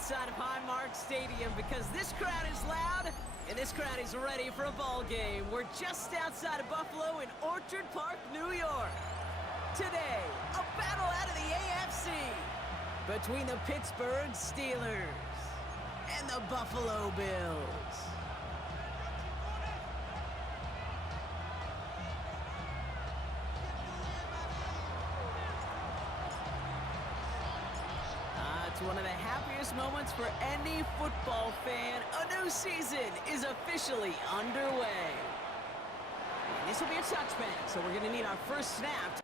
outside of Highmark Stadium because this crowd is loud and this crowd is ready for a ball game. We're just outside of Buffalo in Orchard Park, New York. Today, a battle out of the AFC between the Pittsburgh Steelers and the Buffalo Bills. It's one of the happiest moments for any football fan. A new season is officially underway. And this will be a touchback, so we're going to need our first snap.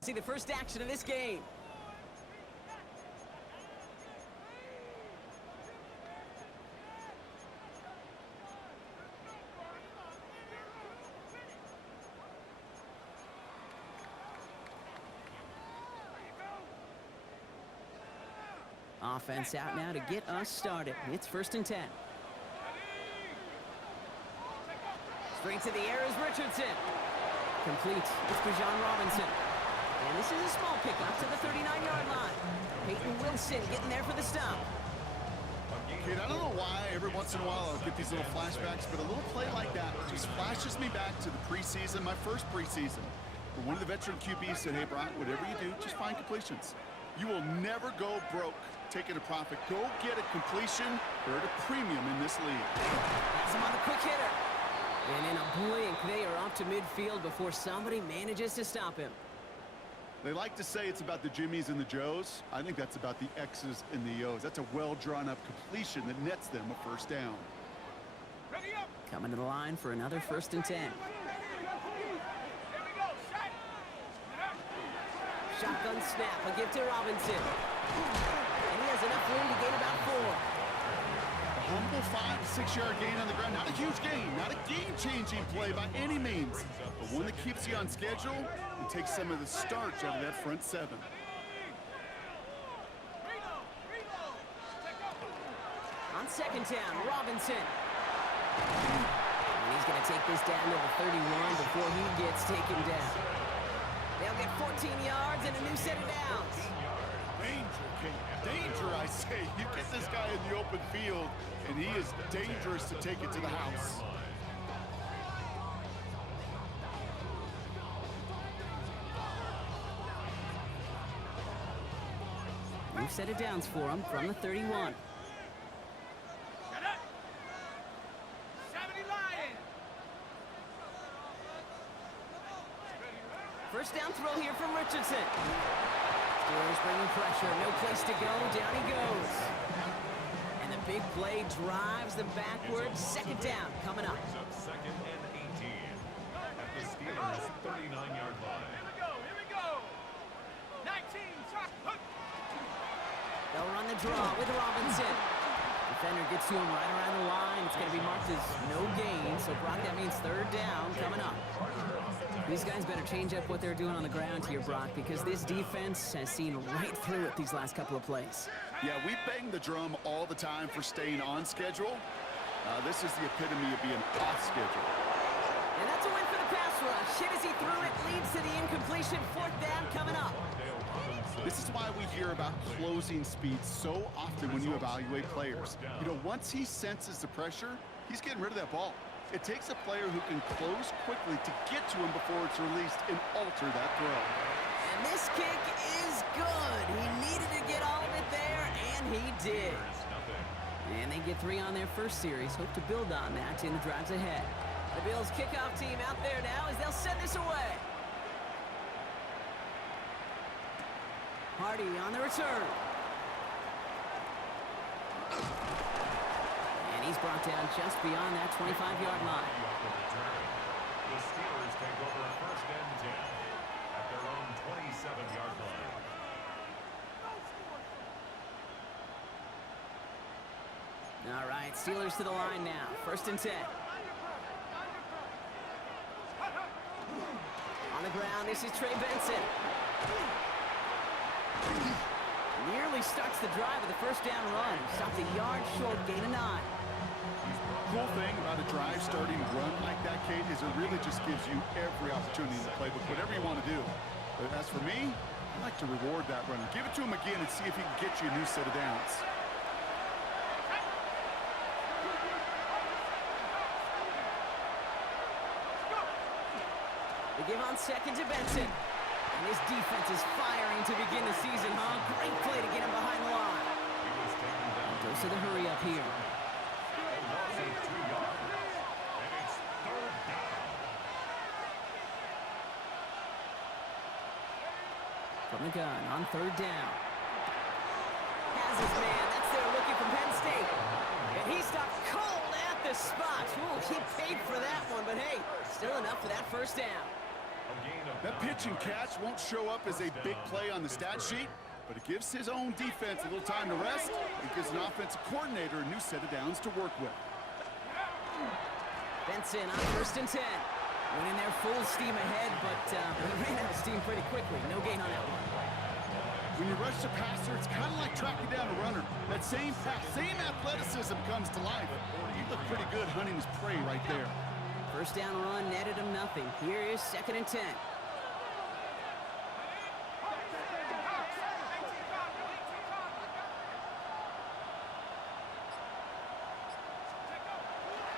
See the first action of this game. Offense out now to get us started. It's 1st and 10. Straight to the air is Richardson. Complete. It's Bijan Robinson. And this is a small pickup to the 39-yard line. Peyton Wilson getting there for the stop. Kid, I don't know why every once in a while I'll get these little flashbacks, but a little play like that just flashes me back to the preseason, my first preseason. Where one of the veteran QBs said, hey, Brock, whatever you do, just find completions. You will never go broke taking a profit. Go get a completion or at a premium in this league. Has him on the quick hitter. And in a blink, they are off to midfield before somebody manages to stop him. They like to say it's about the Jimmies and the Joes. I think that's about the X's and the O's. That's a well-drawn-up completion that nets them a first down. Coming to the line for another 1st and 10. Shotgun snap, a give to Robinson. And he has enough room to gain about 4. A humble 5 to 6 yard gain on the ground. Not a huge gain, not a game-changing play by any means, but one that keeps you on schedule and takes some of the starch out of that front 7. On 2nd down, Robinson. And he's going to take this down to the 31 before he gets taken down. They'll get 14 yards and a new set of downs. Danger, King. Danger, I say. You get this guy in the open field, and he is dangerous to take it to the house. New set of downs for him from the 31. First down throw here from Richardson. Steelers bringing pressure. No place to go. Down he goes. And the big play drives them backwards. 2nd down coming up. 2nd and 18 at the Steelers' 39-yard line. Here we go. 19. They'll run the draw with Robinson. Defender gets to him right around the line. It's going to be marked as no gain. So, Brock, that means 3rd down coming up. These guys better change up what they're doing on the ground here, Brock, because this defense has seen right through it these last couple of plays. Yeah, we bang the drum all the time for staying on schedule. This is the epitome of being off schedule. And that's a win for the pass rush. Hit as he threw it, leads to the incompletion. 4th down coming up. This is why we hear about closing speed so often when you evaluate players. You know, once he senses the pressure, he's getting rid of that ball. It takes a player who can close quickly to get to him before it's released and alter that throw. And this kick is good. He needed to get all of it there, and he did. And they get 3 on their first series. Hope to build on that in the drives ahead. The Bills kickoff team out there now as they'll send this away. Hardy on the return. And He's brought down just beyond that 25-yard line. The Steelers take over 1st and 10 at their own 27-yard line. All right, Steelers to the line now. 1st and 10. On the ground, this is Trey Benson. Nearly starts the drive with a 1st down run. Stopped a yard short, gain of 9. Cool thing about a drive starting to run like that, Kate, is it really just gives you every opportunity in the playbook, whatever you want to do. But as for me, I like to reward that runner. Give it to him again and see if he can get you a new set of downs. They give on 2nd to Benson. And his defense is firing to begin the season, huh? Great play to get him behind the line. Goes to the hurry up here. Loss of 2 yards. And it's 3rd down. From the gun on 3rd down. Has his man. That's there looking from Penn State. And he stopped cold at the spot. Ooh, he paid for that one, but hey, still enough for that 1st down. That pitch and catch won't show up as a big play on the stat sheet, but it gives his own defense a little time to rest. It gives an offensive coordinator a new set of downs to work with. Benson on 1st and 10. Went in there full steam ahead, but he ran out of steam pretty quickly. No gain on that one. When you rush the passer, it's kind of like tracking down a runner. That same pass, same athleticism comes to life. He looked pretty good hunting his prey right there. 1st down run netted him nothing. Here is 2nd and 10.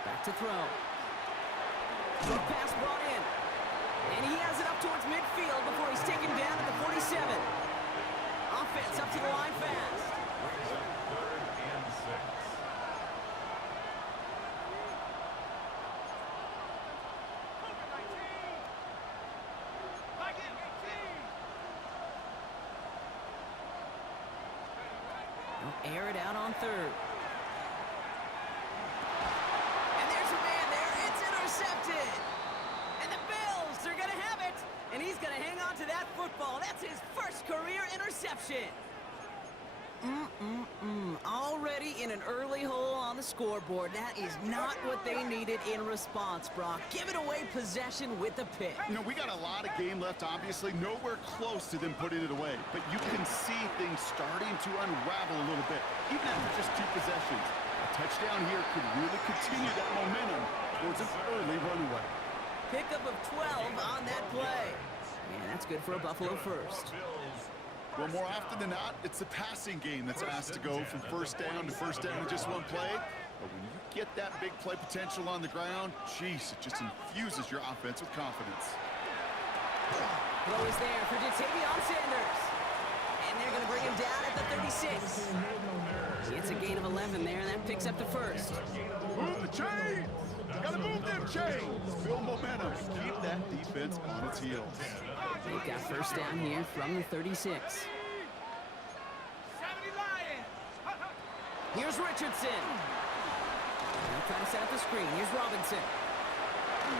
Back to throw. Short pass brought in. And he has it up towards midfield before he's taken down at the 47. Offense up to the line fast. 3rd and 6. They'll air it out on 3rd. And there's a man there. It's intercepted. And the Bills are going to have it. And he's going to hang on to that football. That's his 1st career interception. Already in an early hole on the scoreboard. That is not what they needed in response, Brock. Give it away possession with the pick. You know, we got a lot of game left, obviously. Nowhere close to them putting it away. But you can see things starting to unravel a little bit, even after just 2 possessions. A touchdown here could really continue that momentum towards an early runaway. Pickup of 12 on that play. Man, that's good for a Buffalo 1st. Well, more often than not, it's the passing game that's asked to go from 1st down to 1st down in just 1 play. But when you get that big play potential on the ground, geez, it just infuses your offense with confidence. Throw is there for Ja'Tavion Sanders. And they're going to bring him down at the 36. It's a gain of 11 there, and that picks up the 1st. Move the chains! Gotta move them chains! Build momentum. Keep that defense on its heels. They've got 1st down here from the 36. 70 Lions. Here's Richardson. They'll try to set up the screen. Here's Robinson.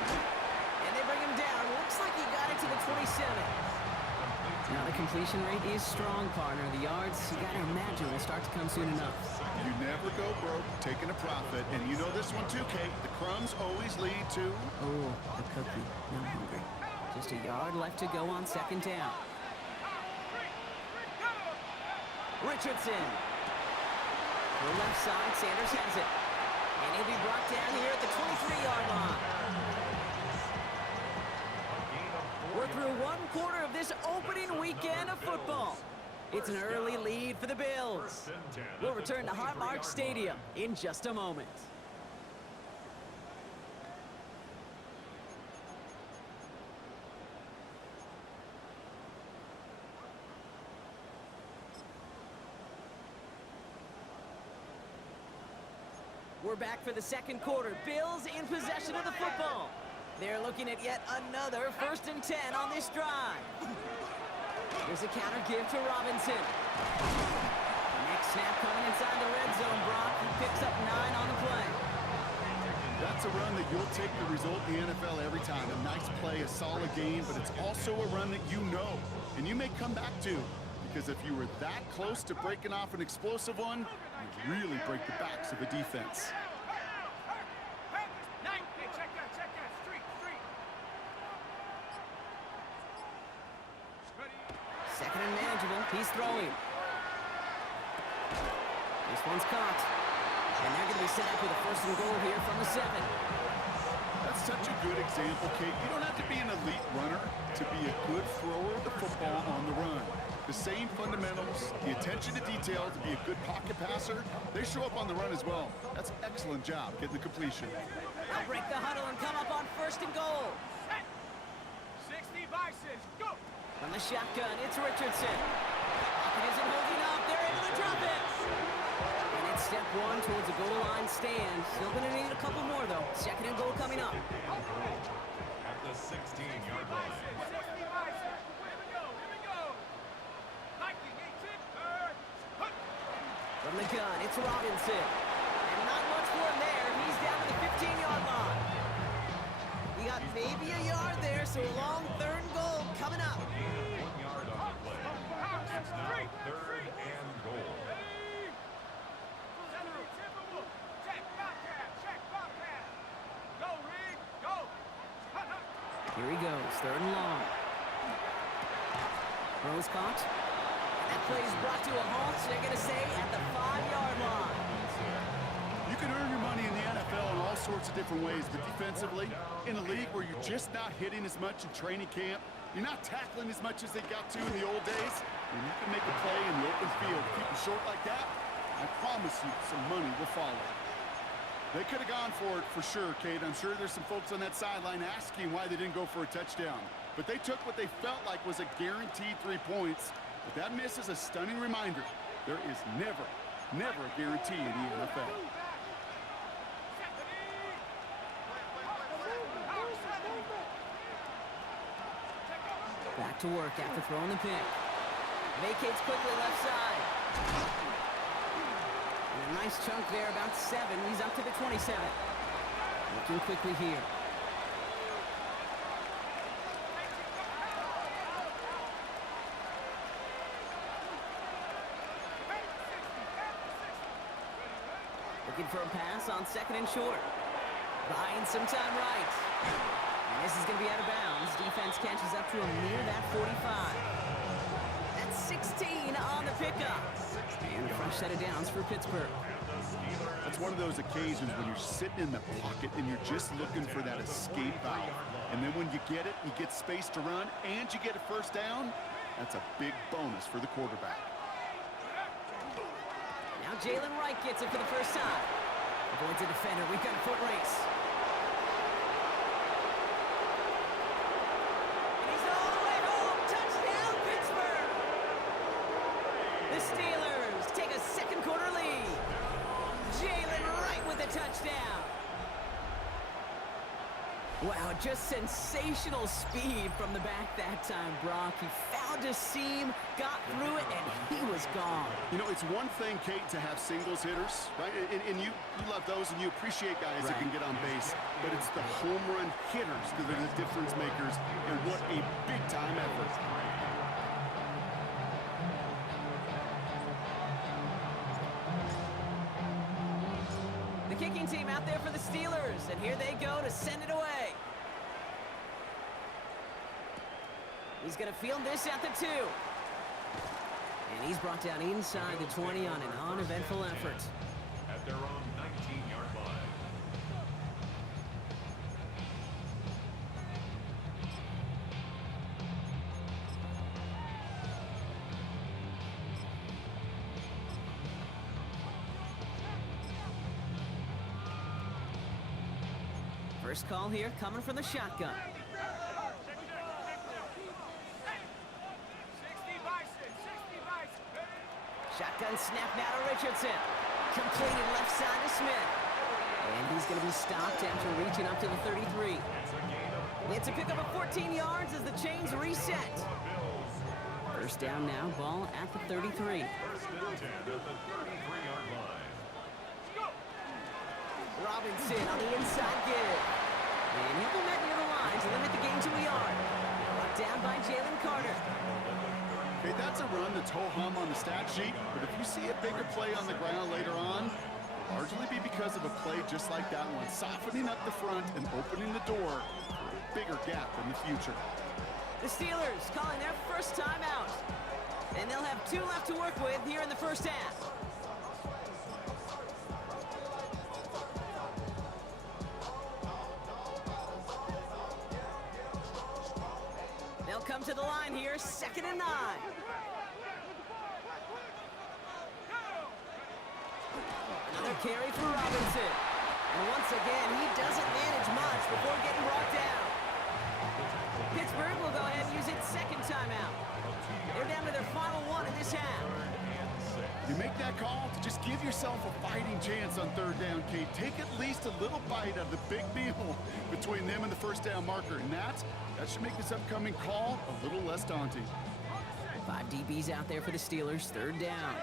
And they bring him down. Looks like he got it to the 27. Now the completion rate is strong, partner. The yards, you got to imagine, will start to come soon enough. You never go broke taking a profit. And you know this one too, Kate. The crumbs always lead to... Oh, the cookie. I'm hungry. Just a yard left to go on 2nd down. Richardson. To the left side, Sanders has it. And he'll be brought down here at the 23-yard line. We're through 1/4 of this opening weekend of football. It's an early lead for the Bills. We'll return to Highmark Stadium in just a moment. We're back for the 2nd quarter. Bills in possession of the football. They're looking at yet another 1st and 10 on this drive. There's a counter give to Robinson. Next snap coming inside the red zone, Brock. He picks up 9 on the play. That's a run that you'll take the result in the NFL every time. A nice play, a solid game, but it's also a run that you know, and you may come back to, because if you were that close to breaking off an explosive one, you really break the backs of a defense. Check that. Street. Second and manageable. He's throwing. This one's caught. And they're going to be set up with a first and goal here from the 7. That's such a good example, Kate. You don't have to be an elite runner to be a good thrower of the football on the run. The same fundamentals, the attention to detail to be a good pocket passer, they show up on the run as well. That's an excellent job getting the completion. They'll break the huddle and come up on first and goal. Set. 60 Bisons. Go. From the shotgun, it's Richardson. Pocket isn't holding up. They're able to drop it. And it's step 1 towards a goal line stand. Still going to need a couple more, though. Second and goal coming up. At the 16-yard line. 60 Bisons. Here we go. Nike, 18. From the gun, it's Robinson. And not much for him there. He's down to the 15-yard line. He got maybe a yard there, so a long third and goal coming up. 1 yard on the play. It's now 3rd and goal. Check Bobcat. Go, Reed. Go. Here he goes, third and long. Throws caught. That play is brought to a halt, so they're going to say at the 5-yard line. You can earn your money in the NFL in all sorts of different ways, but defensively, in a league where you're just not hitting as much in training camp, you're not tackling as much as they got to in the old days, and you can make a play in the open field. Keep it short like that, I promise you some money will follow. They could have gone for it for sure, Kate. I'm sure there's some folks on that sideline asking why they didn't go for a touchdown. But they took what they felt like was a guaranteed 3 points. But that miss is a stunning reminder. There is never a guarantee in the NFL. Back to work after throwing the pick. Vacates quickly left side. And a nice chunk there, about 7. He's up to the 27. Looking quickly here. Looking for a pass on second and short. Buying some time right. And this is going to be out of bounds. Defense catches up to him near that 45. That's 16 on the pickup. And a fresh set of downs for Pittsburgh. That's one of those occasions when you're sitting in the pocket and you're just looking for that escape valve. And then when you get it, you get space to run, and you get a first down, that's a big bonus for the quarterback. Now Jalen Wright gets it for the first time. Avoids a defender. We've got a foot race. And he's all the way home. Touchdown, Pittsburgh! The Steelers take a second quarter lead. Jalen Wright with the touchdown. Wow, just sensational speed from the back that time, Brock. He found a seam, got through it, and he was gone. You know, it's one thing, Kate, to have singles hitters, right? And you love those, and you appreciate guys that can get on base. But it's the home run hitters that are the difference makers, and what a big-time effort. The kicking team out there for the Steelers, and here they go to send it away. He's going to field this at the 2. And he's brought down inside the 20 on an uneventful effort. At their own 19-yard line. First call here coming from the shotgun. 60 Bisons. Shotgun snap now to Richardson. Completed left side to Smith. And he's going to be stopped after reaching up to the 33. It's a pickup of 14 yards as the chains reset. First down now, ball at the 33. First and 10 at the 33-yard line. Robinson on the inside give. And he'll be met near the line to limit the game to a yard. Brought down by Jalen Carter. Okay, that's a run that's ho-hum on the stat sheet, but if you see a bigger play on the ground later on, it'll largely be because of a play just like that one, softening up the front and opening the door for a bigger gap in the future. The Steelers calling their first time out. And they'll have 2 left to work with here in the first half. They'll come to the line here, 2nd and 9. Another carry for Robinson. And once again, he doesn't manage much before getting brought down. Pittsburgh will go ahead and use its 2nd timeout. They're down to their final 1 in this half. You make that call to just give yourself a fighting chance on 3rd down, Kate. Take at least a little bite of the big meal between them and the first down marker, and that should make this upcoming call a little less daunting. 5 DBs out there for the Steelers, 3rd down.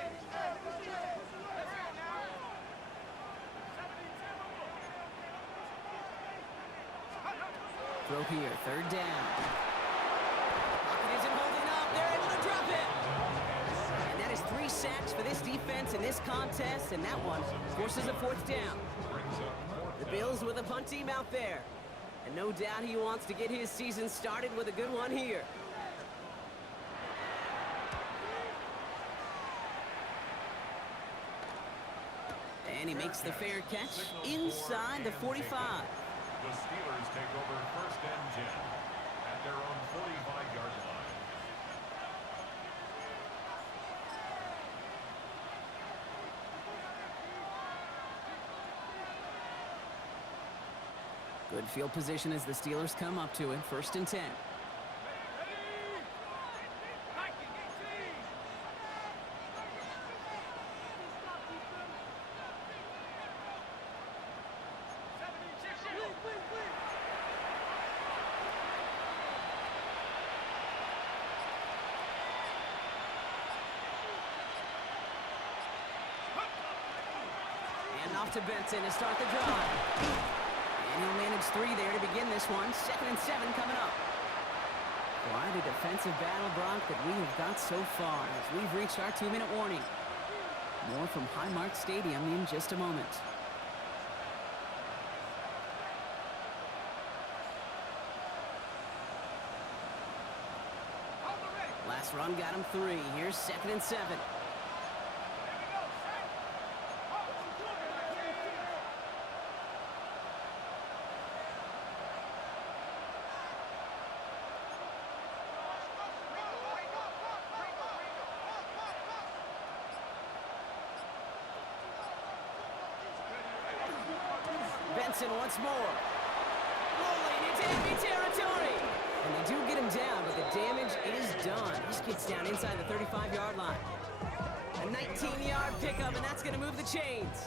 Throw here, 3rd down. Pocket isn't holding up. They're able to drop it. And that is 3 sacks for this defense in this contest, and that one forces a 4th down. The Bills with a punt team out there. And no doubt he wants to get his season started with a good one here. And he makes the fair catch inside the 45. The Steelers take over first and 10 at their own 45-yard line. Good field position as the Steelers come up to it, 1st and 10. Off to Benson to start the drive. And he'll manage 3 there to begin this one. 2nd and 7 coming up. Quite a defensive battle, Brock, that we have got so far as we've reached our 2-minute warning. More from Highmark Stadium in just a moment. Last run got him 3. Here's 2nd and 7. Benson once more. Rolling into enemy territory. And they do get him down, but the damage is done. He gets down inside the 35-yard line. A 19-yard pickup, and that's going to move the chains.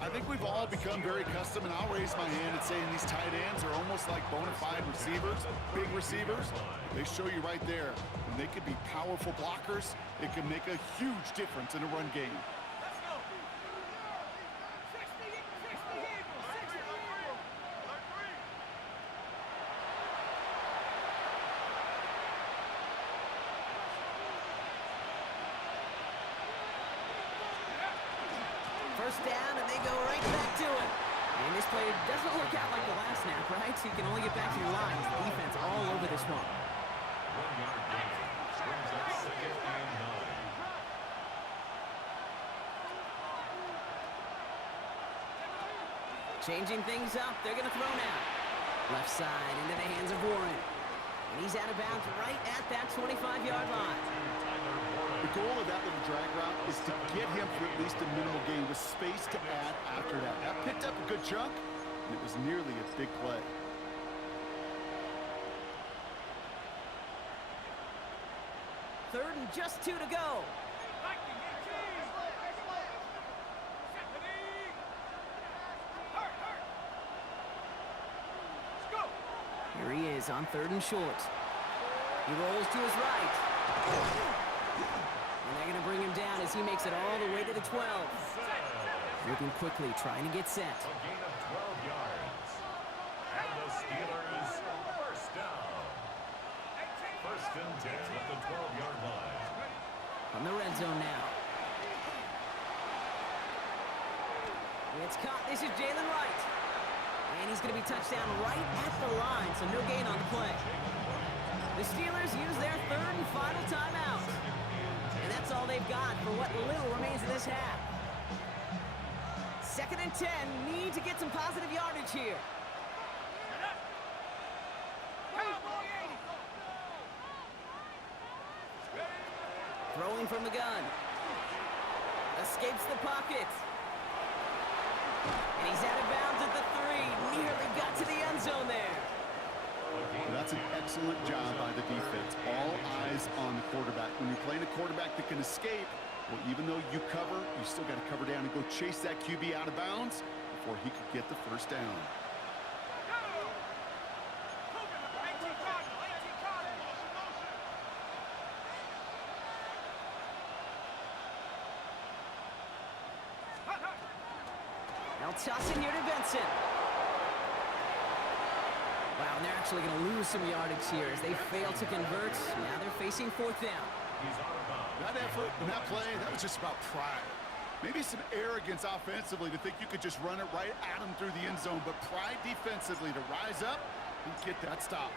I think we've all become very accustomed, and I'll raise my hand and say these tight ends are almost like bona fide receivers, big receivers. They show you right there, when they can be powerful blockers, it can make a huge difference in a run game. First down, and they go right back to it. And this play doesn't work out like the last snap, right? So you can only get back to your lines. The defense all over this one. 1-yard gain. Brings up 2nd and 9. Changing things up. They're going to throw now. Left side into the hands of Warren. And he's out of bounds right at that 25-yard line. The goal of that little drag route is to get him for at least a minimal gain with space to add after that. That picked up a good chunk, and it was nearly a big play. Third and just 2 to go. Here he is on 3rd and short. He rolls to his right. takes it all the way to the 12. Moving quickly, trying to get set. A gain of 12 yards. And the Steelers first down. First and 10 at the 12-yard line. On the red zone now. It's caught. This is Jalen Wright. And he's going to be touchdown right at the line, so no gain on the play. The Steelers use their third and final timeout. And that's all they've got for what little remains of this half. 2nd and 10, need to get some positive yardage here. Throwing from the gun. Escapes the pocket. And he's out of bounds at the 3. Nearly got to the end zone there. That's an excellent job by the defense. All eyes on the quarterback. When you're playing a quarterback that can escape, well, even though you cover, you still got to cover down and go chase that QB out of bounds before he could get the first down. Now tossing here to Benson. Wow, and they're actually going to lose some yardage here as they fail to convert. Now they're facing 4th down. That effort and that play, that was just about pride. Maybe some arrogance offensively to think you could just run it right at him through the end zone, but pride defensively to rise up and get that stop.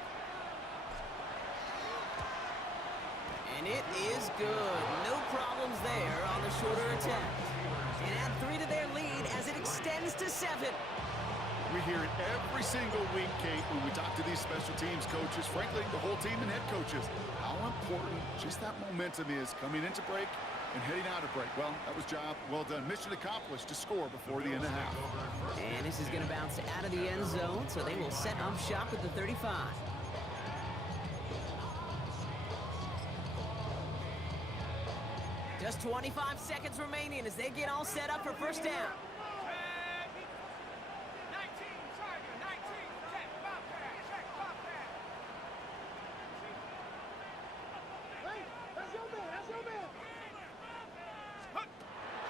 And it is good. No problems there on the shorter attempt. And add 3 to their lead as it extends to 7. We hear it every single week, Kate, when we talk to these special teams coaches, frankly, the whole team and head coaches, how important just that momentum is coming into break and heading out of break. Well, that was job well done. Mission accomplished to score before the end of half. And this is going to bounce out of the end zone, so they will set up shop at the 35. Just 25 seconds remaining as they get all set up for first down.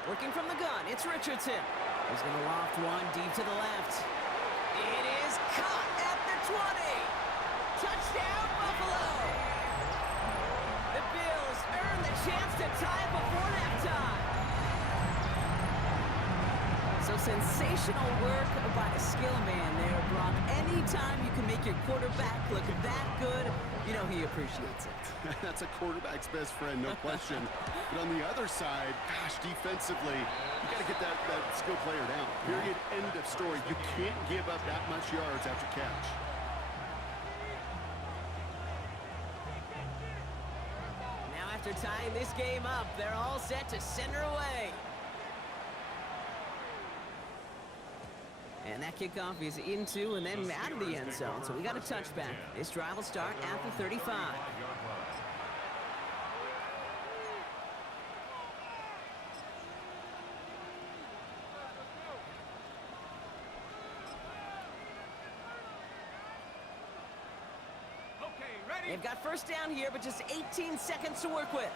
Working from the gun, it's Richardson. He's going to loft one deep to the left. It is caught at the 20. Touchdown, Buffalo. The Bills earn the chance to tie it before halftime. So sensational work by the skill man there, Brock. Anytime you can make your quarterback look that good, you know he appreciates it. That's a quarterback's best friend, no question. But on the other side, gosh, defensively, you got to get that skill player down. Period, end of story. You can't give up that much yards after catch. Now after tying this game up, they're all set to send her away. And that kickoff is into and then out of the end zone. So we got a touchback. This drive will start at the 35. They've got first down here, but just 18 seconds to work with.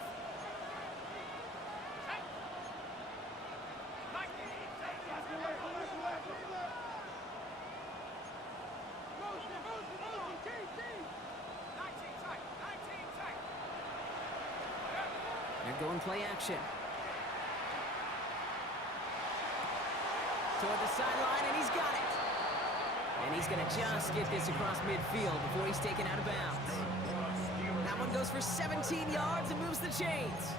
They're going play action. Toward the sideline, and he's got it. And he's going to just get this across midfield before he's taken out of bounds. That one goes for 17 yards and moves the chains.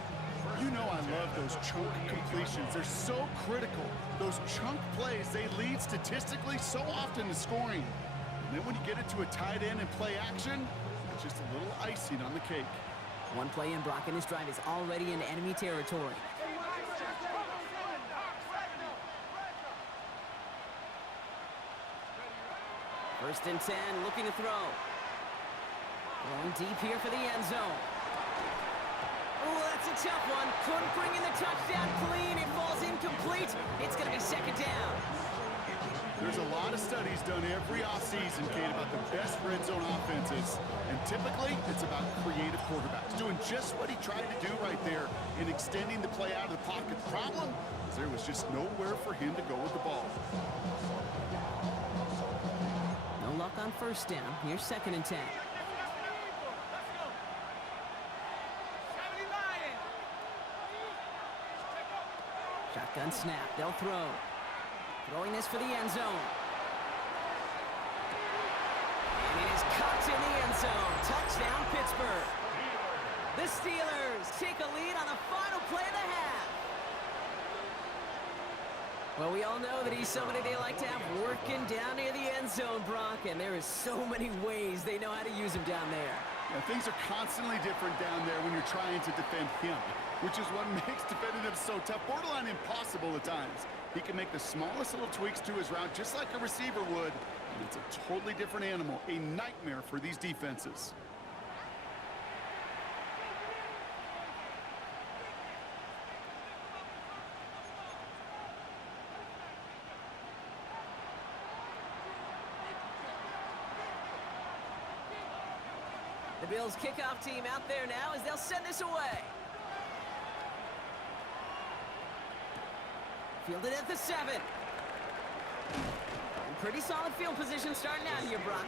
You know I love those chunk completions. They're so critical. Those chunk plays, they lead statistically so often to scoring. And then when you get it to a tight end and play action, it's just a little icing on the cake. One play in, Brock, and his drive is already in enemy territory. First and 10, looking to throw. Going deep here for the end zone. Oh, that's a tough one. Couldn't bring in the touchdown clean. It falls incomplete. It's going to be second down. There's a lot of studies done every offseason, Kate, about the best red zone offenses. And typically, it's about creative quarterbacks doing just what he tried to do right there in extending the play out of the pocket. The problem is there was just nowhere for him to go with the ball. No luck on first down. Here's 2nd and 10. Let's go. 70 Lions. Shotgun snap. They'll throw. Throwing this for the end zone. And it is caught in the end zone. Touchdown, Pittsburgh. The Steelers take a lead on the final play of the half. Well, we all know that he's somebody they like to have working down near the end zone, Brock, and there is so many ways they know how to use him down there. Yeah, things are constantly different down there when you're trying to defend him, which is what makes defending him so tough, borderline impossible at times. He can make the smallest little tweaks to his route just like a receiver would, and it's a totally different animal, a nightmare for these defenses. The Bills kickoff team out there now as they'll send this away. Fielded at the 7. And pretty solid field position starting out here, Brock.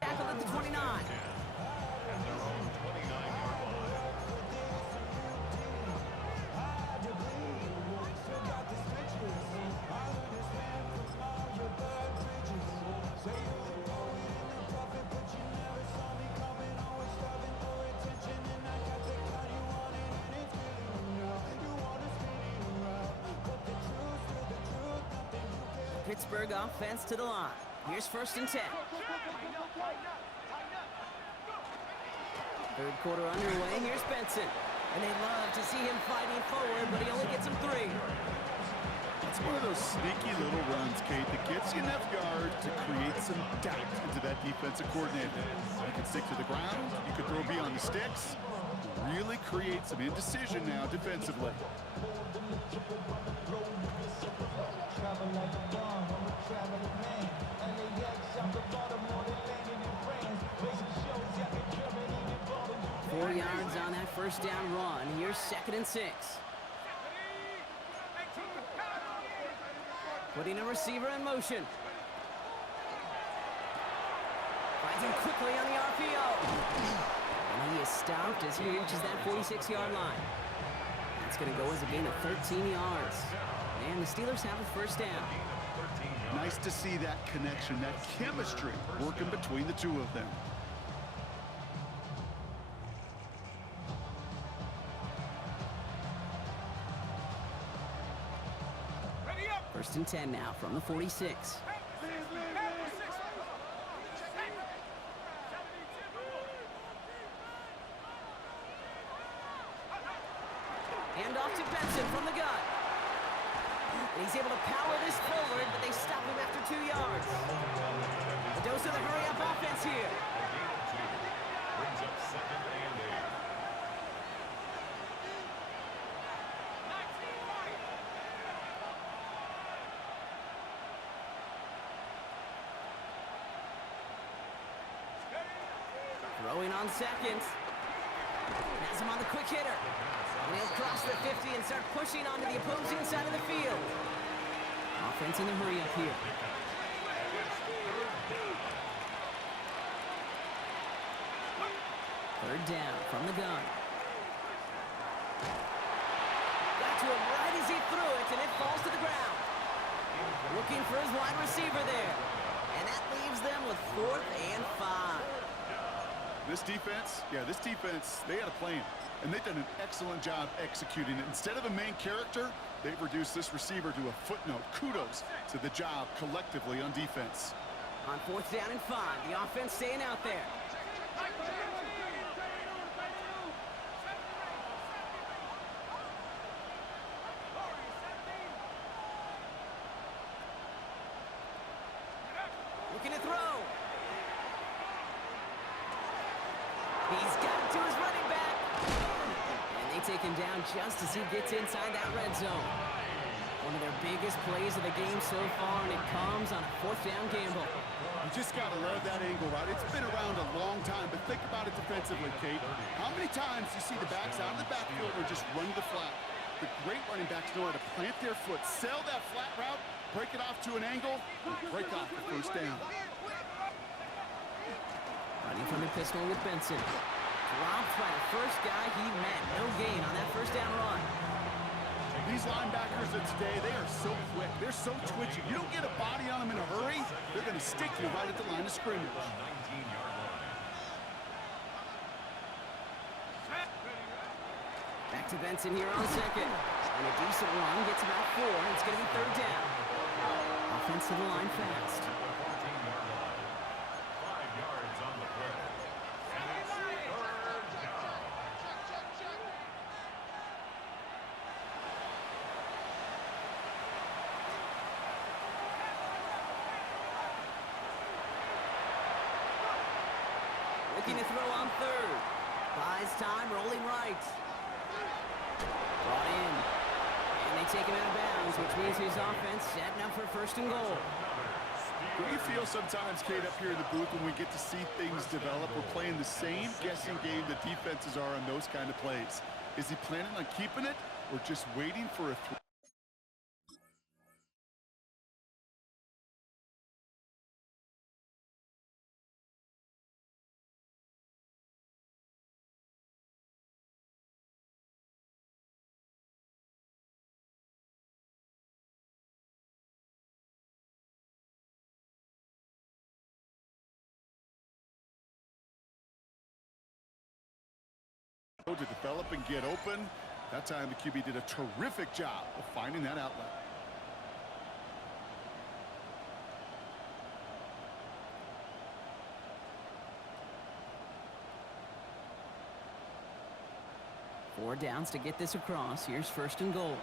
Tackle at the 29. At their own 29-yard line. Pittsburgh offense to the line. Here's 1st and 10. Third quarter underway. Here's Benson. And they love to see him fighting forward, but he only gets him 3. It's one of those sneaky little runs, Kate, that gets you enough yard to create some doubt into that defensive coordinator. You can stick to the ground. You can throw beyond the sticks. Really create some indecision now defensively. Four yards on that first down run. Here's 2nd and 6. Putting a receiver in motion. Finds him quickly on the RPO. And he is stopped as he reaches that 46-yard line. That's going to go as a gain of 13 yards. And the Steelers have a first down. Nice to see that connection, that chemistry working between the two of them. First and 10 now from the 46. Hand off to Benson from the gun. And he's able to power this forward, but they stop him after 2 yards. A dose of the hurry-up offense here. Brings up 2nd and 8. Throwing on 2nd. Has him on the quick hitter. And he'll cross the 50 and start pushing onto the opposing side of the field. Offense in the hurry up here. Third down from the gun. Got to him right as he threw it, and it falls to the ground. Looking for his wide receiver there. And that leaves them with 4th and 5. This defense, they had a plan. And they've done an excellent job executing it. Instead of a main character, they've reduced this receiver to a footnote. Kudos to the job collectively on defense. On 4th down and 5, the offense staying out there. Looking to throw. He's got it to his running back. And they take him down just as he gets inside that red zone. One of their biggest plays of the game so far, and it comes on a 4th down gamble. You just got to love that angle route. It's been around a long time, but think about it defensively, Kate. How many times do you see the backs out of the backfield or just run the flat? The great running backs know how to plant their foot, sell that flat route, break it off to an angle, and break off the first down. Running from the pistol with Benson. Dropped by the first guy he met. No gain on that first down run. These linebackers of today, they are so quick. They're so twitchy. You don't get a body on them in a hurry, they're going to stick you right at the line of scrimmage. Back to Benson here on 2nd. And a decent run gets about 4. And it's going to be 3rd down. Offense to the line fast. 5 yards on the play. And it's 3rd down. Looking to throw on 3rd. Buys time, rolling right. Brought in. And they take him out of bounds, which means his offense setting up for 1st and goal. What do you feel sometimes, Kate, up here in the booth when we get to see things develop? We're playing the same guessing game that defenses are on those kind of plays. Is he planning on keeping it or just waiting for a throw? To develop and get open. That time the QB did a terrific job of finding that outlet. Four downs to get this across. Here's 1st and goal.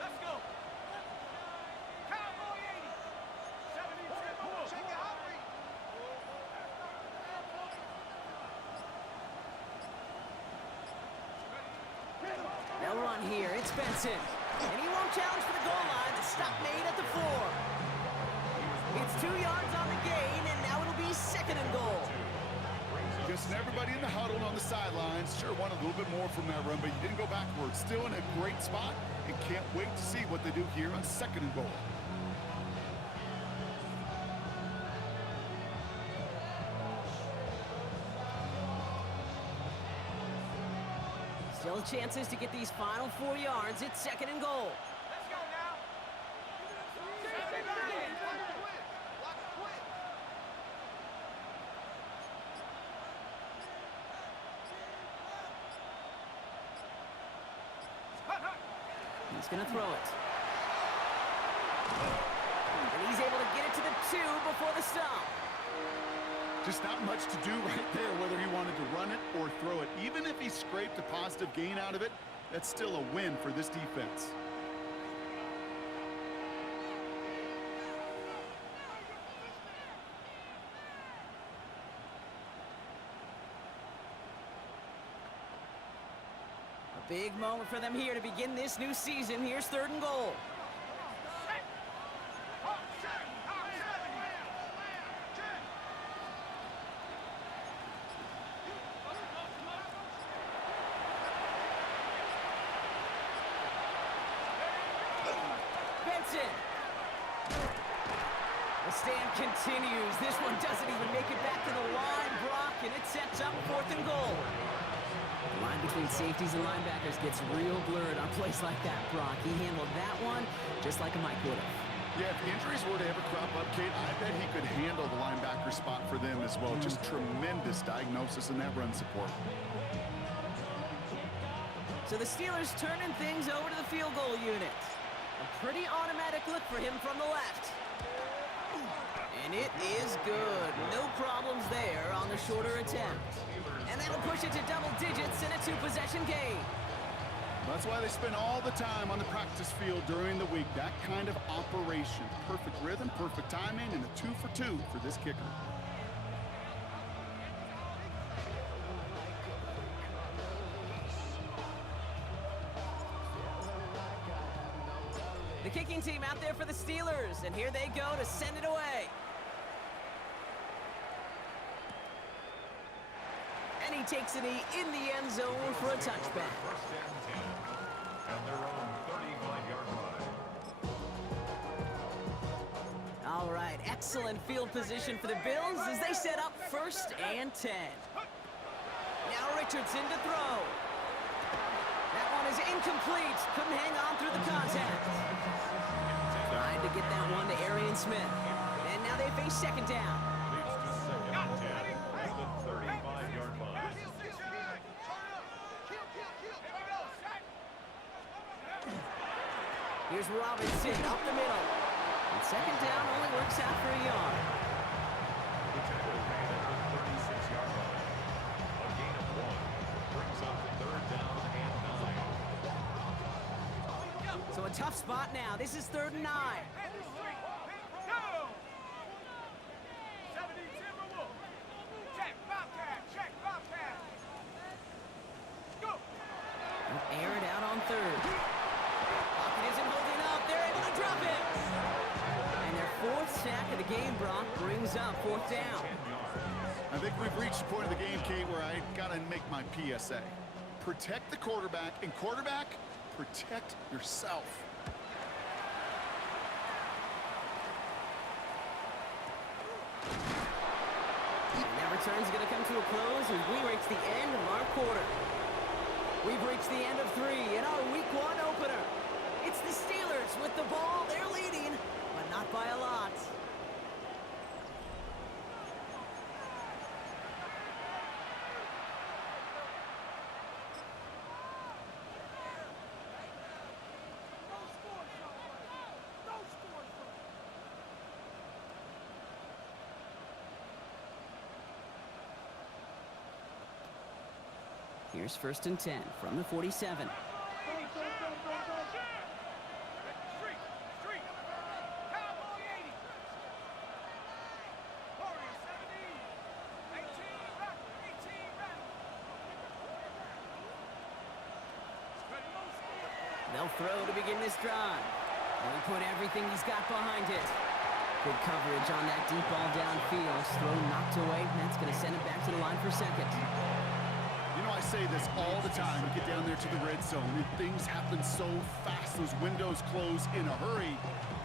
Let's go. Cowboy 80. 72. Check it out. They'll run here. It's Benson. And he won't challenge for the goal line. The stop made at the 4. It's 2 yards on the gain, and now it'll be 2nd and goal. Just everybody in the huddle on the sidelines. Sure wanted a little bit more from that run, but you didn't go backwards. Still in a great spot, and can't wait to see what they do here on 2nd and goal. Still chances to get these final 4 yards. It's 2nd and goal. Let's go now. He's going to throw it. And he's able to get it to the 2 before the stop. Just not much to do right there, whether he wanted to run it or throw it. Even if he scraped a positive gain out of it, that's still a win for this defense. A big moment for them here to begin this new season. Here's 3rd and goal. Benson. The stand continues. This one doesn't even make it back to the line, Brock, and it sets up 4th and goal. The line between safeties and linebackers gets real blurred on plays like that, Brock. He handled that one just like a Mike would have. Yeah, if injuries were to ever crop up, Kate, I bet he could handle the linebacker spot for them as well. Just tremendous diagnosis in that run support. So the Steelers turning things over to the field goal unit. A pretty automatic look for him from the left. And it is good. No problems there on the shorter attempt. And that'll push it to double digits in a two-possession game. That's why they spend all the time on the practice field during the week. That kind of operation. Perfect rhythm, perfect timing, and a 2 for 2 for this kicker. The kicking team out there for the Steelers, and here they go to send it away. And he takes it in the end zone for a touchback. First and 10 at their own 35-yard line. All right, excellent field position for the Bills as they set up first and 10. Now Richardson to throw. That one is incomplete. Couldn't hang on through the contact. Trying to get that one to Arian Smith. And now they face second down. Leads to second and 10 at the 35-yard line. Here's Robinson up the middle. And second down only works out for a yard. The tackle made at the 36-yard line. A gain of 1 brings up third down and 9. So a tough spot now. This is third and 9. Air it out on third. Pocket isn't holding up. They're able to drop it. And their fourth sack of the game, Brock, brings up fourth down. I think we've reached the point of the game, Kate, where I gotta make my PSA. Protect the quarterback, and quarterback, protect yourself. And that return's going to come to a close as we reach the end of our quarter. We've reached the end of 3 in our Week 1 opener. It's the Steelers with the ball. They're leading, but not by a lot. Here's first and 10 from the 47. They'll throw to begin this drive. And he put everything he's got behind it. Good coverage on that deep ball downfield. Throw knocked away. That's going to send it back to the line for second. You know, I say this all the time. We get down there to the red zone, and things happen so fast. Those windows close in a hurry.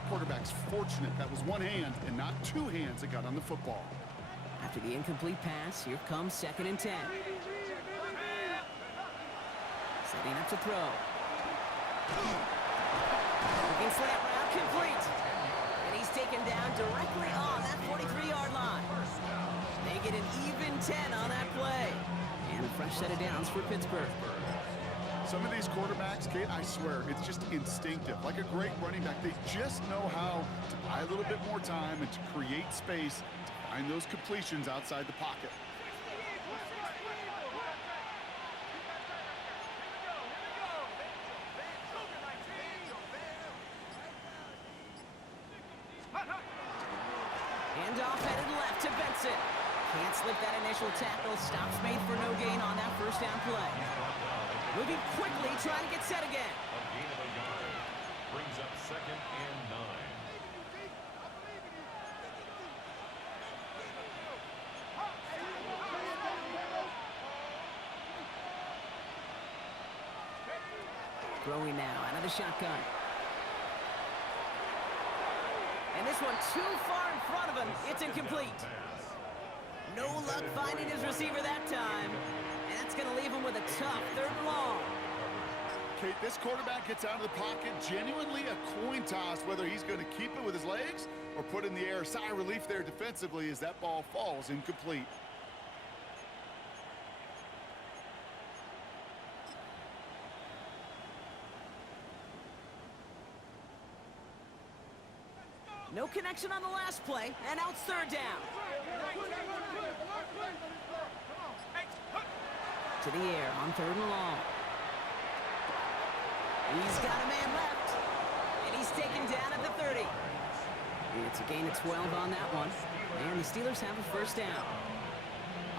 Quarterback's fortunate that was one hand and not two hands that got on the football. After the incomplete pass, here comes second and 10. Setting up to throw. Looking slant route complete. And he's taken down directly on that 43-yard line. They get an even 10 on that play. And a fresh set of downs for Pittsburgh. Some of these quarterbacks, Kate, I swear, it's just instinctive. Like a great running back, they just know how to buy a little bit more time and to create space to find those completions outside the pocket. Handoff headed left to Benson. Can't slip that initial tackle. Stops made for no gain on that first down play. Moving quickly, trying to get set again. A gain of a yard brings up second and 9. Throwing now out of the shotgun. And this one too far in front of him. It's incomplete. No luck finding his receiver that time. And that's going to leave him with a tough third and long. Kate, this quarterback gets out of the pocket, genuinely a coin toss, whether he's going to keep it with his legs or put it in the air. Sigh of relief there defensively as that ball falls incomplete. No connection on the last play, and now it's third down. To the air on 3rd and long. He's got a man left, and he's taken down at the 30. It's a gain of 12 on that one, and the Steelers have a first down.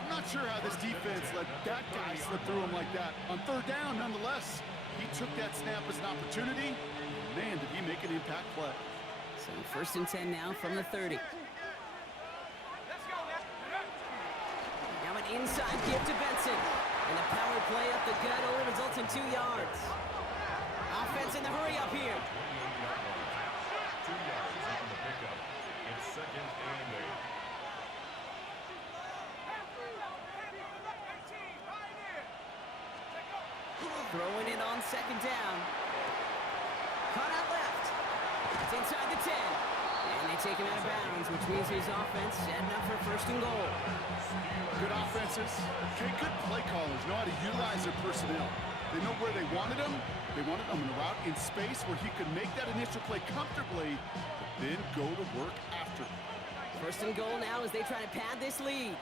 I'm not sure how this defense let that guy slip through him like that. On 3rd down, nonetheless, he took that snap as an opportunity. Man, did he make an impact play. So 1st and 10 now from the 30. Now an inside give to Benson. And a power play up the gut only results in 2 yards. Offense in the hurry up here. 2 yards on the pickup. It's 2nd and 8. Throwing it on 2nd down. Caught out left. It's inside the 10. And they take him out of bounds, which means his offense setting up for 1st and goal. Good offenses. Okay, good play callers know how to utilize their personnel. They know where they wanted him. They wanted him in a route in space where he could make that initial play comfortably, but then go to work after. 1st and goal now as they try to pad this lead.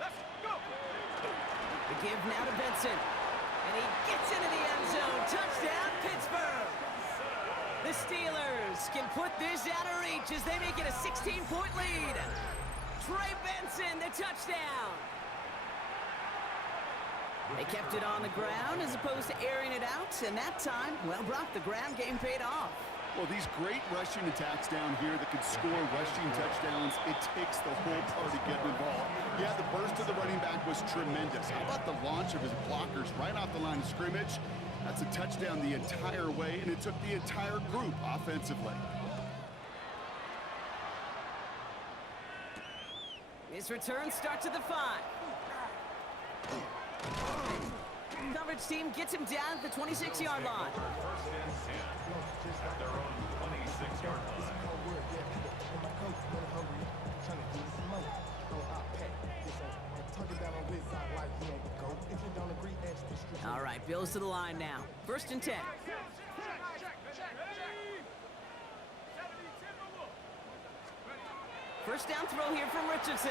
Let's go. The give now to Benson. And he gets into the end zone. Touchdown, Pittsburgh. The Steelers can put this out of reach as they make it a 16-point lead. Trey Benson, the touchdown. They kept it on the ground as opposed to airing it out, and that time, well, Brock, the ground game paid off. Well, these great rushing attacks down here that can score rushing touchdowns, it takes the whole party getting involved. Yeah, the burst of the running back was tremendous. How about the launch of his blockers right off the line of scrimmage? That's a touchdown the entire way, and it took the entire group offensively. His return starts at the 5. Coverage team gets him down at the 26-yard line. 1st and 10 at their own 26-yard line. All right, Bills to the line now. 1st and 10. First down throw here from Richardson.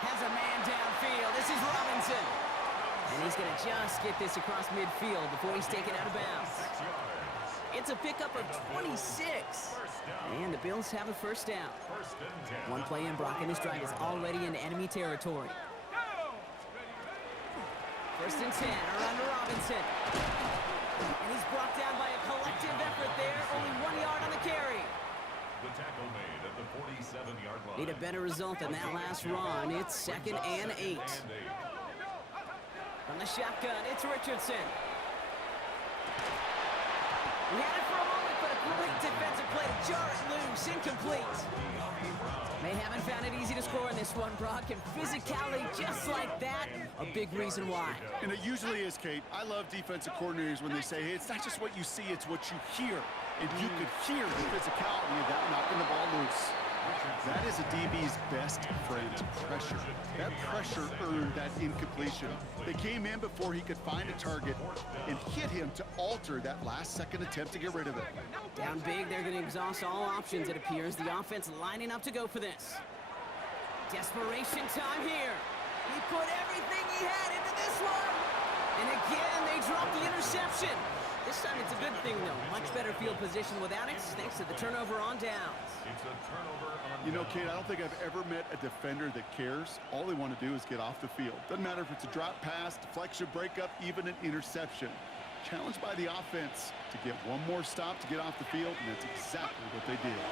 Has a man downfield. This is Robinson. And he's going to just get this across midfield before he's taken out of bounds. 6 yards. It's a pickup of 26. And the Bills have a first down. 1st and 10. One play in, Brock, and this drive is already in enemy territory. 1st and 10, around to Robinson. And he's brought down by a collective effort there. Only 1 yard on the carry. The tackle made at the 47-yard line. Need a better result than that last run. It's 2nd and 8. From the shotgun, it's Richardson. He had it for a moment, but a great defensive play to jar it loose. Incomplete. They haven't found it easy to score in this one, Brock, and physicality just like that, a big reason why. And it usually is, Kate. I love defensive coordinators when they say, hey, it's not just what you see, it's what you hear. And you could hear the physicality of that knocking the ball loose. That is a DB's best friend, pressure. That pressure earned that incompletion. They came in before he could find a target and hit him to alter that last-second attempt to get rid of it. Down big, they're going to exhaust all options, it appears. The offense lining up to go for this. Desperation time here. He put everything he had into this one. And again, they drop the interception. This time it's a good thing, though. Much better field position without it, thanks to the turnover on downs. It's a turnover on You know, downs. Kate, I don't think I've ever met a defender that cares. All they want to do is get off the field. Doesn't matter if it's a drop pass, deflection, breakup, even an interception. Challenged by the offense to get one more stop to get off the field, and that's exactly what they did.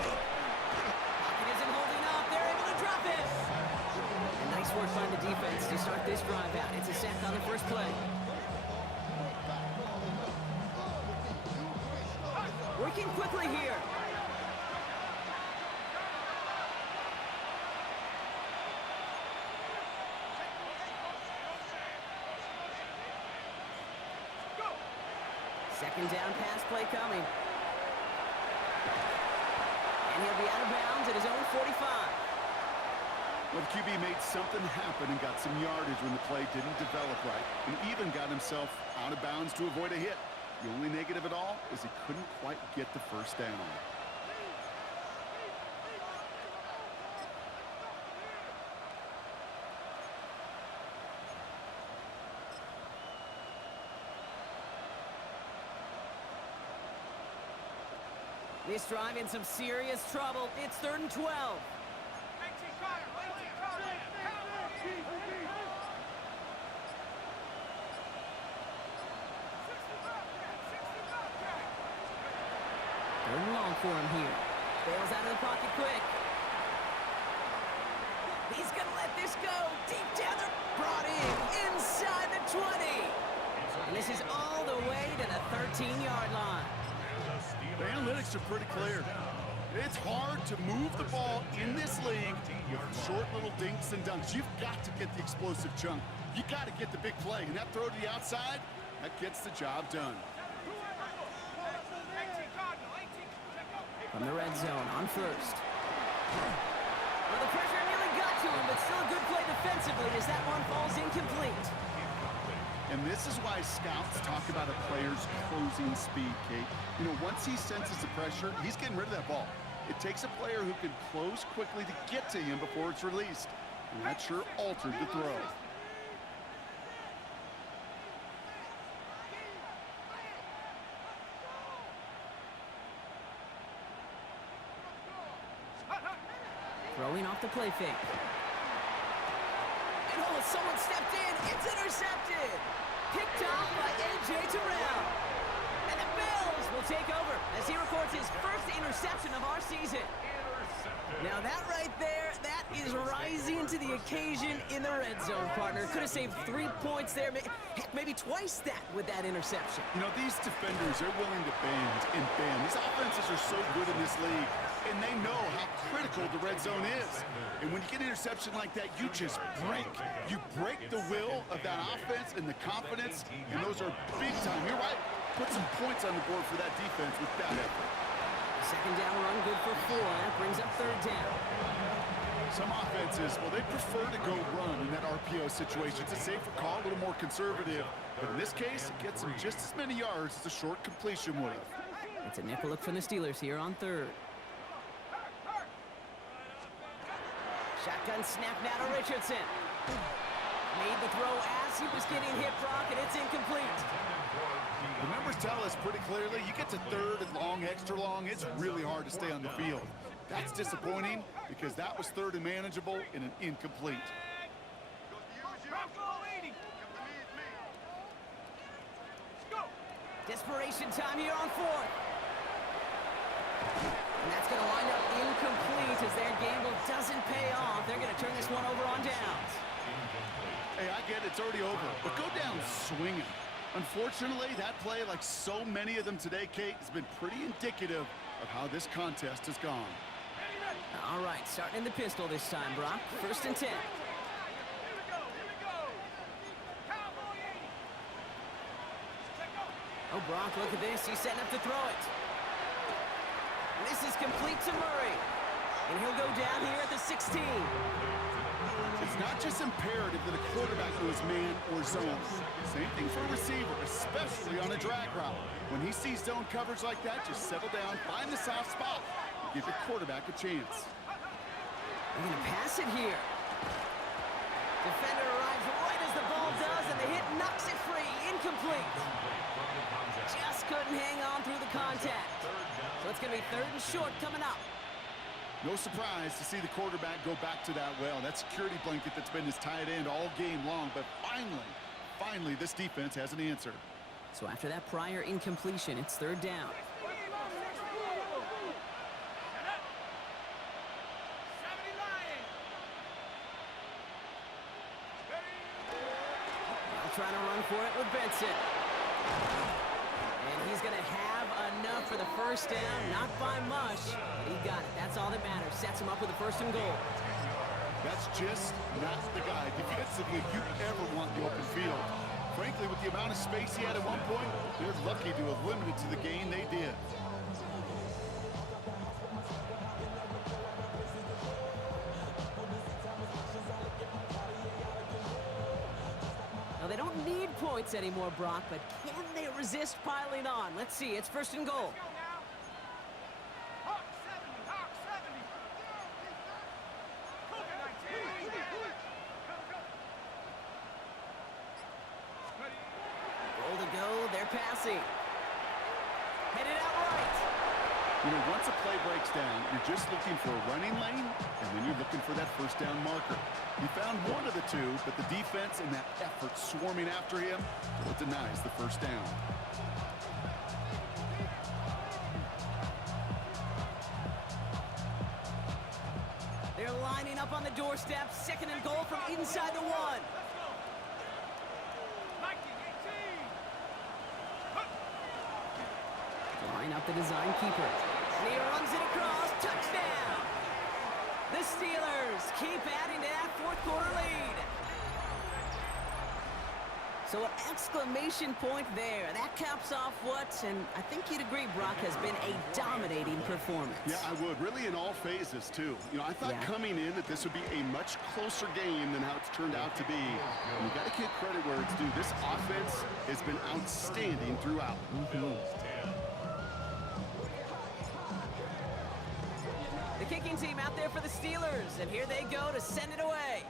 Pocket isn't holding up. They're able to drop it. And nice work by the defense to start this drive out. It's a sack on the first play. Working quickly here. Second down pass play coming. And he'll be out of bounds at his own 45. Well, the QB made something happen and got some yardage when the play didn't develop right, and even got himself out of bounds to avoid a hit. The only negative at all is he couldn't quite get the first down. This drive in some serious trouble. It's 3rd and 12. Third and long for him here. Bails out of the pocket quick. He's going to let this go. Deep down there. Brought in inside the 20. And this is all the way to the 13-yard line. The analytics are pretty clear. It's hard to move the ball in this league with short little dinks and dunks. You've got to get the explosive chunk. You got to get the big play. And that throw to the outside, that gets the job done. From the red zone on first. Well, the pressure nearly got to him, but still a good play defensively as that one falls incomplete. And this is why scouts talk about a player's closing speed, Kate. You know, once he senses the pressure, he's getting rid of that ball. It takes a player who can close quickly to get to him before it's released. And that sure altered the throw. Throwing off the play fake. And oh, someone stepped in. It's intercepted. Picked off by A.J. Terrell. And the Bills will take over as he records his first interception of our season. Now that right there, that is rising to the occasion in the red zone, partner. Could have saved 3 points there, heck, maybe twice that with that interception. You know, these defenders are willing to bend and bend. These offenses are so good in this league, and they know how critical the red zone is. And when you get an interception like that, you just break. You break the will of that offense and the confidence, and those are big time. You're right. Put some points on the board for that defense with that effort. Second down run good for 4. That brings up 3rd down. Some offenses, well, they prefer to go run in that RPO situation. It's a safer call, a little more conservative. But in this case, it gets them just as many yards as a short completion would have. It's a nickel look from the Steelers here on 3rd. Shotgun snap now to Richardson. Made the throw as he was getting hit, Brock, and it's incomplete. The numbers tell us pretty clearly, you get to 3rd and long, extra long, it's really hard to stay on the field. That's disappointing because that was 3rd and manageable and an incomplete. Desperation time here on 4th. And that's going to wind up incomplete as their gamble doesn't pay off. They're going to turn this one over on downs. Hey, I get it, it's already over, but go down swinging. Unfortunately, that play, like so many of them today, Kate, has been pretty indicative of how this contest has gone. All right, starting in the pistol this time, Brock. 1st and 10. Oh, Brock, look at this. He's setting up to throw it. This is complete to Murray. And he'll go down here at the 16. It's not just imperative that a quarterback knows man or zone. Same thing for a receiver, especially on a drag route. When he sees zone coverage like that, just settle down, find the soft spot, and give your quarterback a chance. They're going to pass it here. Defender arrives right as the ball does, and the hit knocks it free. Incomplete. Just couldn't hang on through the contact. So it's going to be 3rd and short coming up. No surprise to see the quarterback go back to that well. That security blanket that's been his tight end all game long. But finally, this defense has an answer. So after that prior incompletion, it's 3rd down. Now trying to run for it with Benson. And he's going to have enough for the first down. Not by much, but he got it. That's all that matters. Sets him up with a 1st and goal. That's just not the guy defensively you ever want the open field. frankly, with the amount of space he had at one point, they're lucky to have limited to the gain they did. Now, they don't need points anymore, Brock, but can they resist piling on? Let's see. It's first and goal. Let's go now. Hawk 70, Hawk 70. Cougar 19. Go, go. Ready. Goal to go. They're passing. Headed out right. You know, once a play breaks down, you're just looking for a running lane, and then you're looking for that first down marker. He found one of the two, but the defense and that effort swarming after him, well, it denies the first down. They're lining up on the doorstep. Second and goal from inside the one. Let's go. 19, 18. Line up the design keeper. And he runs it across. Touchdown! The Steelers keep adding to that fourth quarter lead. So an exclamation point there. That caps off what, and I think you'd agree, Brock, has been a dominating performance. Yeah, I would. Really in all phases, too. You know, I thought coming in that this would be a much closer game than how it's turned out to be. And you got to give credit where it's due. This offense has been outstanding throughout. The kicking team out there for the Steelers, and here they go to send it away.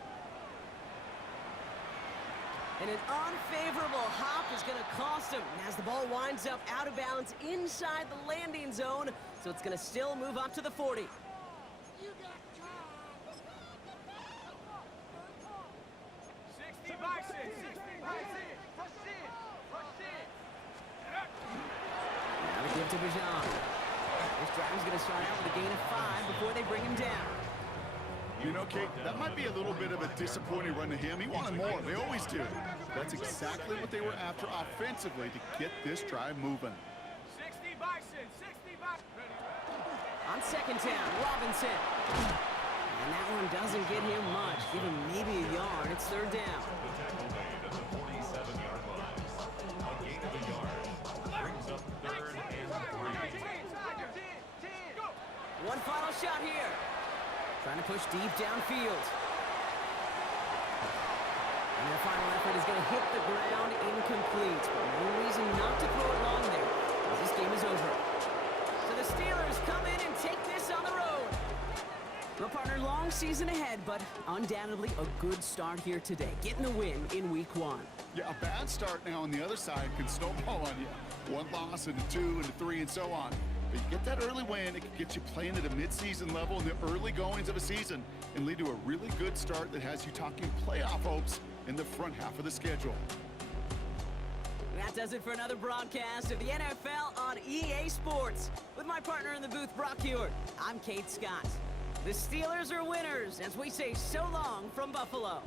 And an unfavorable hop is going to cost him as the ball winds up out of bounds inside the landing zone, so it's going to still move up to the 40. 60 by 6, 60 by 6. Push in, push in. Now to give to Bijan. This drive's going to start out with a gain of 5 before they bring him down. You know, Kate, that might be a little bit of a disappointing run to him. He wanted more. They always do. That's exactly what they were after offensively to get this drive moving. 60 by 6, 60 by. Ready, ready. On second down, Robinson. And that one doesn't get him much. Give him maybe a yard. It's third down. The tackle made at the 47-yard line. A gain of a yard. Brings up third and 3. One final shot here. Trying to push deep downfield. And their final effort is going to hit the ground incomplete. But no reason not to throw it long there, as this game is over. So the Steelers come in and take this on the road. Well, partner, long season ahead, but undoubtedly a good start here today. Getting a win in week 1. Yeah, a bad start now on the other side can snowball on you. One loss into 2 into 3 and so on. But you get that early win, it can get you playing at a midseason level in the early goings of a season and lead to a really good start that has you talking playoff hopes in the front half of the schedule. That does it for another broadcast of the NFL on EA Sports. With my partner in the booth, Brock Hewitt, I'm Kate Scott. The Steelers are winners as we say so long from Buffalo.